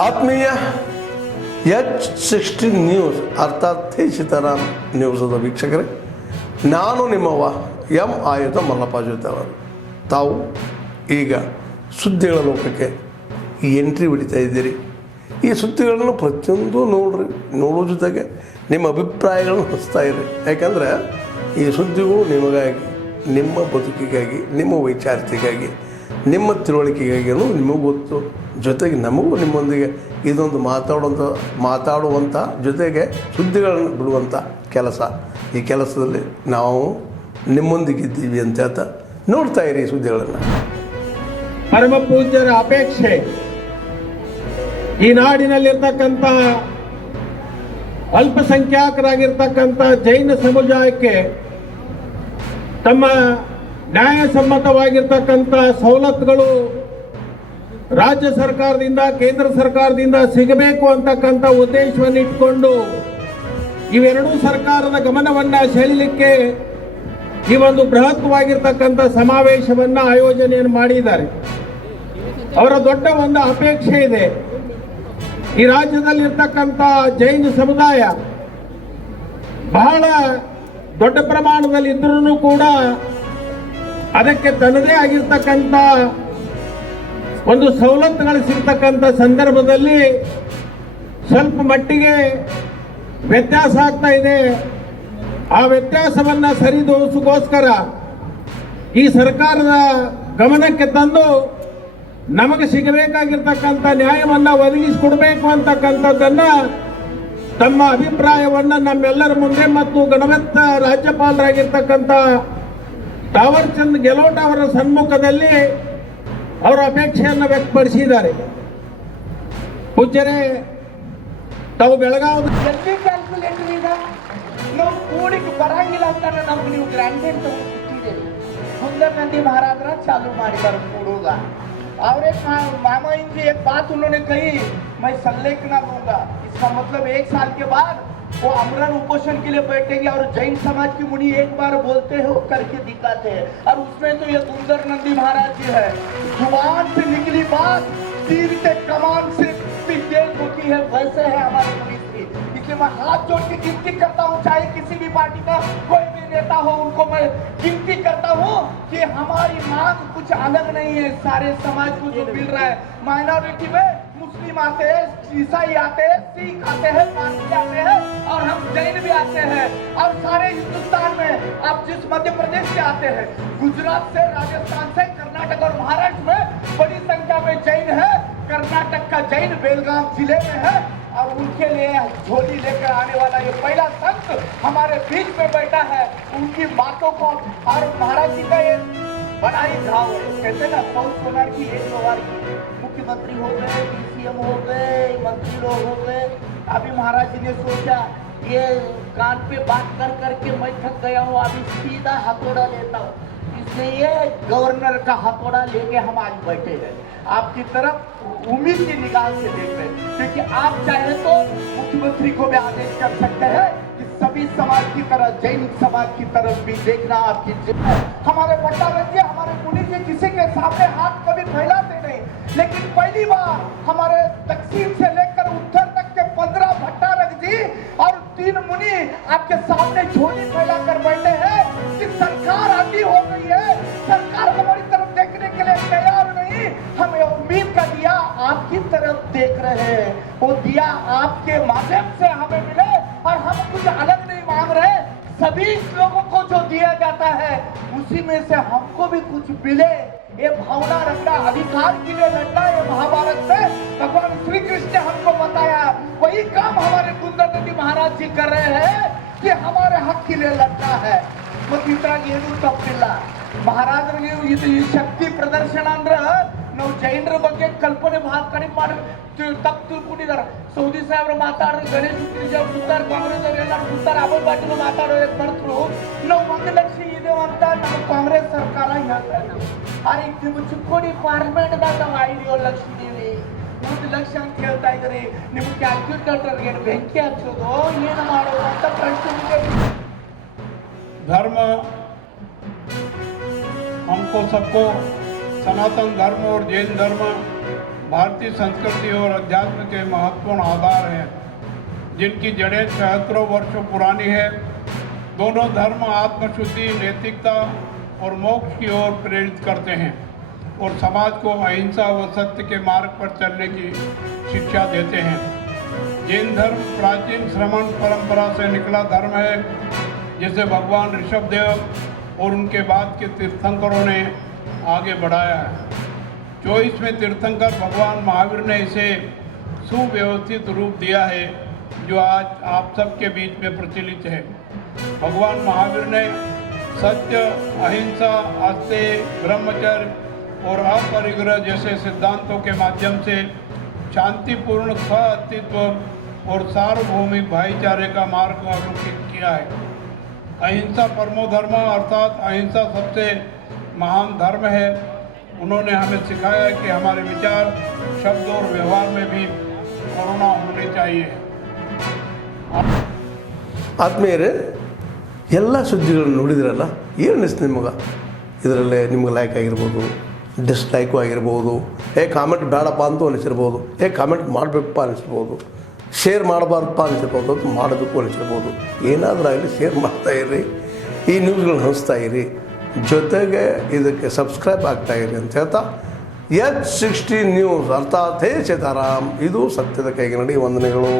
ಆತ್ಮೀಯ H16 news ಅರ್ಥಾತ್ ಸೀತಾರಾಮ್ ನ್ಯೂಸದ ವೀಕ್ಷಕರೇ, ನಾನು ನಿಮ್ಮವ ಎಂ ಆಯುಧ ಮಲ್ಲಪ್ಪ ಜೊತೆವರು. ತಾವು ಈಗ ಸುದ್ದಿಗಳ ಲೋಕಕ್ಕೆ ಎಂಟ್ರಿ ಹೊಡಿತಾ ಇದ್ದೀರಿ. ಈ ಸುದ್ದಿಗಳನ್ನು ಪ್ರತಿಯೊಂದು ನೋಡೋ ಜೊತೆಗೆ ನಿಮ್ಮ ಅಭಿಪ್ರಾಯಗಳನ್ನು ಹಚ್ತಾ ಇರಿ. ಯಾಕಂದರೆ ಈ ಸುದ್ದಿಗಳು ನಿಮಗಾಗಿ, ನಿಮ್ಮ ಬದುಕಿಗಾಗಿ, ನಿಮ್ಮ ವೈಚಾರಿಕೆಗಾಗಿ, ನಿಮ್ಮ ತಿಳುವಳಿಕೆಗಾಗಿಯೂ ನಿಮಗೂ ಗೊತ್ತು. ಜೊತೆಗೆ ನಮಗೂ ನಿಮ್ಮೊಂದಿಗೆ ಇದೊಂದು ಮಾತಾಡುವಂಥ ಜೊತೆಗೆ ಸುದ್ದಿಗಳನ್ನು ಬಿಡುವಂಥ ಕೆಲಸ. ಈ ಕೆಲಸದಲ್ಲಿ ನಾವು ನಿಮ್ಮೊಂದಿಗಿದ್ದೀವಿ ಅಂತ ಹೇಳ್ತಾ ನೋಡ್ತಾ ಇರಿ ಸುದ್ದಿಗಳನ್ನು. ಪರಮ ಪೂಜ್ಯರ ಅಪೇಕ್ಷೆ ಈ ನಾಡಿನಲ್ಲಿರ್ತಕ್ಕಂಥ ಅಲ್ಪಸಂಖ್ಯಾತರಾಗಿರ್ತಕ್ಕಂಥ ಜೈನ ಸಮುದಾಯಕ್ಕೆ ತಮ್ಮ ನ್ಯಾಯಸಮ್ಮತವಾಗಿರ್ತಕ್ಕಂಥ ಸವಲತ್ತುಗಳು ರಾಜ್ಯ ಸರ್ಕಾರದಿಂದ, ಕೇಂದ್ರ ಸರ್ಕಾರದಿಂದ ಸಿಗಬೇಕು ಅಂತಕ್ಕಂಥ ಉದ್ದೇಶವನ್ನು ಇಟ್ಕೊಂಡು ಇವೆರಡೂ ಸರ್ಕಾರದ ಗಮನವನ್ನು ಸೆಳೆಯಲಿಕ್ಕೆ ಈ ಒಂದು ಬೃಹತ್ವಾಗಿರ್ತಕ್ಕಂಥ ಸಮಾವೇಶವನ್ನು ಆಯೋಜನೆಯನ್ನು ಮಾಡಿದ್ದಾರೆ. ಅವರ ದೊಡ್ಡ ಒಂದು ಅಪೇಕ್ಷೆ ಇದೆ. ಈ ರಾಜ್ಯದಲ್ಲಿರ್ತಕ್ಕಂಥ ಜೈನ ಸಮುದಾಯ ಬಹಳ ದೊಡ್ಡ ಪ್ರಮಾಣದಲ್ಲಿ ಇದ್ರೂ ಕೂಡ ಅದಕ್ಕೆ ತನ್ನದೇ ಆಗಿರ್ತಕ್ಕಂಥ ಒಂದು ಸವಲತ್ತುಗಳು ಸಿಗ್ತಕ್ಕಂಥ ಸಂದರ್ಭದಲ್ಲಿ ಸ್ವಲ್ಪ ಮಟ್ಟಿಗೆ ವ್ಯತ್ಯಾಸ ಆಗ್ತಾ ಇದೆ. ಆ ವ್ಯತ್ಯಾಸವನ್ನು ಸರಿದೂಗಿಸೋಸ್ಕರ ಈ ಸರ್ಕಾರದ ಗಮನಕ್ಕೆ ತಂದು ನಮಗೆ ಸಿಗಬೇಕಾಗಿರ್ತಕ್ಕಂಥ ನ್ಯಾಯವನ್ನು ಒದಗಿಸಿಕೊಡ್ಬೇಕು ಅಂತಕ್ಕಂಥದ್ದನ್ನು ತಮ್ಮ ಅಭಿಪ್ರಾಯವನ್ನು ನಮ್ಮೆಲ್ಲರ ಮುಂದೆ ಮತ್ತು ಗಣಮತ್ತ ರಾಜ್ಯಪಾಲರಾಗಿರ್ತಕ್ಕಂಥ ತಾವರ್ ಚಂದ್ ಗೆಹ್ಲೋಟ್ ಅವರ ಸನ್ಮುಖದಲ್ಲಿ ಅವರ ಅಪೇಕ್ಷೆಯನ್ನು ವ್ಯಕ್ತಪಡಿಸಿದ್ದಾರೆ. ಪೂಜ್ಯರೇ, ತಾವು ಬೆಳಗಾವಿ ಎಲ್ಲಿ ಕ್ಯಾಲ್ಕುಲೇಟರ್ ಈಗ ನಾವು ಕೂಡಿಗೆ ಬರಂಗಿಲ್ಲ ಅಂತಾನೆ ನಮ್ಗೆ ನೀವು ಗ್ರಾಂಟೆಡ್ ತಗೊಂಡಿದ್ದೀರಿ. सुंदर नंदी महाराज चालू मारी कूड़ूंगा और एक मामा इनकी एक बात उन्होंने कही, मैं संलेख ना दूंगा. इसका मतलब 1 साल के बाद वो आमरण उपोषण के लिए बैठेंगे और जैन समाज की मुनि एक बार बोलते हैं करके दिखाते हैं. और उसमें तो ये सुंदर नंदी महाराज जी है. जुबान से निकली बात तीर के कमान से तेज होती है, वैसे है हमारे मिनिस्ट्री. इसलिए मैं हाथ जोड़ के गिनती करता हूँ, चाहे किसी भी पार्टी का कोई भी नेता हो, उनको मैं गिनती करता हूँ कि हमारी मांग कुछ अलग नहीं है. सारे समाज को जो मिल रहा है, माइनॉरिटी में मुस्लिम आते हैं, ईसाई आते हैं, सिख आते हैं, पारसी आते हैं और हम जैन भी आते हैं. और सारे हिंदुस्तान में आप जिस मध्य प्रदेश से आते हैं, गुजरात से, राजस्थान से, कर्नाटक और महाराष्ट्र में बड़ी संख्या में जैन है. कर्नाटक का जैन बेलगाम जिले में है और उनके लिए झोली लेकर आने वाला ये पहला संत हमारे बीच में बैठा है. उनकी बातों को और महाराज जी का ये बड़ा ही घाव है. कहते ना 100 सोनार की 1 लोहार की. मुख्यमंत्री हो गए, DCM हो गए, मंत्री लोग हो गए. अभी महाराज जी ने सोचा ये कान पे बात कर करके मैं थक गया हूँ, अभी सीधा हथौड़ा लेता हूँ. इसलिए गवर्नर का हथौड़ा लेके हम आज बैठे हैं, आपकी तरफ उम्मीद की निगाह से देख रहे हैं. क्योंकि आप चाहे तो मुख्यमंत्री को भी आदेश कर सकते हैं कि सभी समाज की तरह जैन समाज की तरफ भी देखना आपकी जिम्मेदारी. हमारे भट्टारक जी, हमारे मुनि जी किसी के सामने हाथ कभी फैलाते नहीं, लेकिन पहली बार हमारे दक्षिण से लेकर उत्तर तक के 15 भट्टारक जी और 3 मुनि आपके सामने झोली फैलाकर बैठे हैं कि सरकार आती हो गई है, सरकार हमारी तरफ देखने के लिए तैयार नहीं. हमें उम्मीद का दिया आपकी तरफ देख रहे हैं, वो दिया आपके माध्यम से हमें मिले और हम कुछ अलग नहीं मांग रहे. सभी लोगों को जो दिया जाता है उसी में से हमको भी कुछ मिले. ये भावना रखना, अधिकार के लिए लड़ना, ये महाभारत में भगवान श्री कृष्ण ने हमको बताया. वही काम हमारे सुंदर नंदी महाराज जी कर रहे हैं कि हमारे हक के लिए लड़ना है. ಏನು ತಪ್ಪಿಲ್ಲ. ಮಹಾರಾಜರಿಗೆ ಇದು ಈ ಶಕ್ತಿ ಪ್ರದರ್ಶನ ಅಂದ್ರೆ ನಾವು ಜೈನರ ಬಗ್ಗೆ ಕಲ್ಪನೆ ಬಹಳ ಕಡಿಮೆ ಮಾಡಿ ತಪ್ಪು ತಿಳ್ಕೊಂಡಿದ್ದಾರೆ. ಸೌದಿ ಸಾಹೇಬ್ರು ಮಾತಾಡ್ರು, ಗಣೇಶ್ ಹುಟ್ಟಿಜಿ ಅವ್ರು ಸುತ್ತಾರೆ, ಕಾಂಗ್ರೆಸ್ ಅವ್ರು ಎಲ್ಲ ಸುತ್ತಾರೆ, ಅಭಯ್ ಪಾಟೀಲ್ ಮಾತಾಡೋದಕ್ಕೆ ಬರ್ತರು. ನಾವು 1 ಲಕ್ಷ ಇದೆವು ಅಂತ ನಮ್ಮ ಕಾಂಗ್ರೆಸ್ ಸರ್ಕಾರ ಹೇಳ್ತಾ ಇದ್ರು. ಆದ್ರೆ ಈಗ ನಿಮ್ಮ ಚಿಕ್ಕೋಡಿ ಪಾರ್ಲಿಮೆಂಟ್ದಾಗ ನಾವು 5-7 ಲಕ್ಷ ಇದೀವಿ, 1 ಲಕ್ಷ ಅಂತ ಹೇಳ್ತಾ ಇದ್ರಿ. ನಿಮ್ಮ ಕ್ಯಾಲ್ಕುಲೇಟರ್ಗೆ ಬೆಂಕಿ ಹಚ್ಚೋದು ಏನು ಮಾಡೋದು ಅಂತ ಪ್ರಶ್ನೆ. धर्म हमको सबको सनातन धर्म और जैन धर्म भारतीय संस्कृति और अध्यात्म के महत्वपूर्ण आधार हैं, जिनकी जड़ें सहस्त्रों वर्षों पुरानी है। दोनों धर्म आत्मशुद्धि, नैतिकता और मोक्ष की ओर प्रेरित करते हैं और समाज को अहिंसा व सत्य के मार्ग पर चलने की शिक्षा देते हैं। जैन धर्म प्राचीन श्रमण परंपरा से निकला धर्म है, जिसे भगवान ऋषभदेव और उनके बाद के तीर्थंकरों ने आगे बढ़ाया है। 24वें तीर्थंकर भगवान महावीर ने इसे सुव्यवस्थित रूप दिया है, जो आज आप सबके बीच में प्रचलित है। भगवान महावीर ने सत्य, अहिंसा, आस्तेय, ब्रह्मचर्य और अपरिग्रह जैसे सिद्धांतों के माध्यम से शांतिपूर्ण सह-अस्तित्व और सार्वभौमिक भाईचारे का मार्ग अवलोकित किया है। अहिंसा परमो धर्म अर्थात अहिंसा सबसे महान धर्म है। उन्होंने हमें सिखाया है कि हमारे विचार, शब्द और व्यवहार में भी करुणा होनी चाहिए। ಆತ್ಮೀಯರೇ, ಎಲ್ಲ ಸುದ್ದಿಗಳನ್ನು ನೋಡಿದ್ರಲ್ಲ, ಏನು ಅನಿಸ್ತು ನಿಮಗೆ? ಇದರಲ್ಲೇ ನಿಮ್ಗೆ ಲೈಕ್ ಆಗಿರ್ಬೋದು, ಡಿಸ್ಲೈಕು ಆಗಿರ್ಬೋದು, ಕಾಮೆಂಟ್ ಬೇಡಪ್ಪ ಅಂತೂ ಅನಿಸಿರ್ಬೋದು, ಕಾಮೆಂಟ್ ಮಾಡಬೇಕಪ್ಪ ಅನಿಸಿರ್ಬೋದು, ಶೇರ್ ಮಾಡಬಾರ್ದಪ್ಪ ಅನಿಸಿರ್ಬೋದು, ಅದು ಮಾಡಬೇಕು ಅನಿಸಿರ್ಬೋದು. ಏನಾದರೂ ಆಗಲಿ ಶೇರ್ ಮಾಡ್ತಾಯಿರಿ, ಈ ನ್ಯೂಸ್ಗಳನ್ನ ಹಂಚ್ತಾಯಿರಿ, ಜೊತೆಗೆ ಇದಕ್ಕೆ ಸಬ್ಸ್ಕ್ರೈಬ್ ಆಗ್ತಾಯಿರಿ ಅಂತ ಹೇಳ್ತಾ H16 ನ್ಯೂಸ್ ಅರ್ಥಾತ್ ಹೇ ಸೀತಾರಾಮ್, ಇದು ಸತ್ಯದ ಕೈಗೆ ನಡಿ. ವಂದನೆಗಳು.